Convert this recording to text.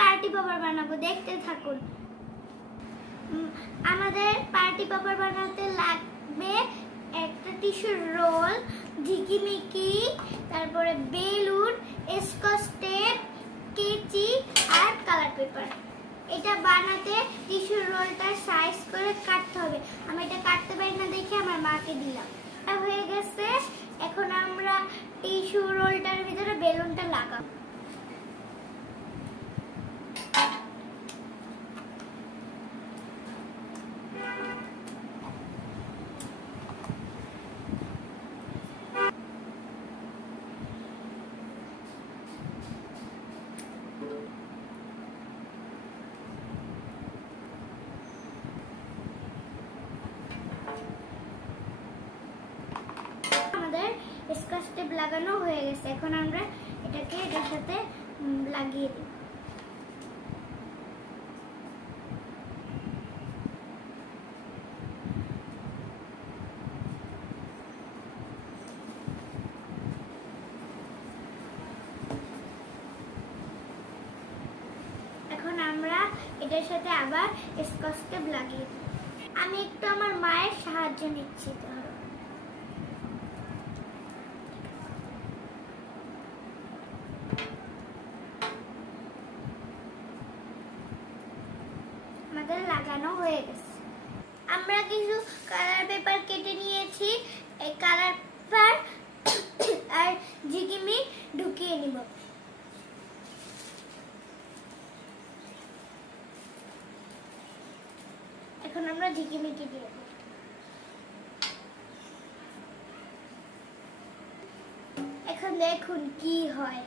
Party paper বানাবো, দেখতে থাকুন। আমাদের পার্টি পেপার বানাতে লাগবে একটা টিস্যুর রোল, ঝিকিমিকি, তারপরে বেলুন, স্কচ টেপ, কেচি আর কালার পেপার। এটা বানাতে টিস্যুর রোলটার সাইজ করে কাটতে হবে। আমি এটা কাটতে পারি না দেখে আমার মাকে দিলাম। এটা হয়ে গেছে। এখন আমরা টিস্যু রোলটার ভিতরে বেলুনটা লাগাবো। আমাদের স্কচ টেপ লাগানো হয়ে গেছে। এখন আমরা এটাকে এটার সাথে লাগিয়ে দিই। এখন আমরা এটার সাথে আবার স্কচ টেপ লাগিয়ে দিই। আমি একটু আমার মায়ের সাহায্য নিচ্ছি। আমাদের লাগানো হয়ে গেছে। আমরা কিছু কালার পেপার কেটে নিয়েছি। এই কালার পেপার আর ঝিকিমি ঢুকিয়ে নিব। এখন আমরা ঝিকিমিকি দিয়ে দেব। এখন দেখুন কি হয়।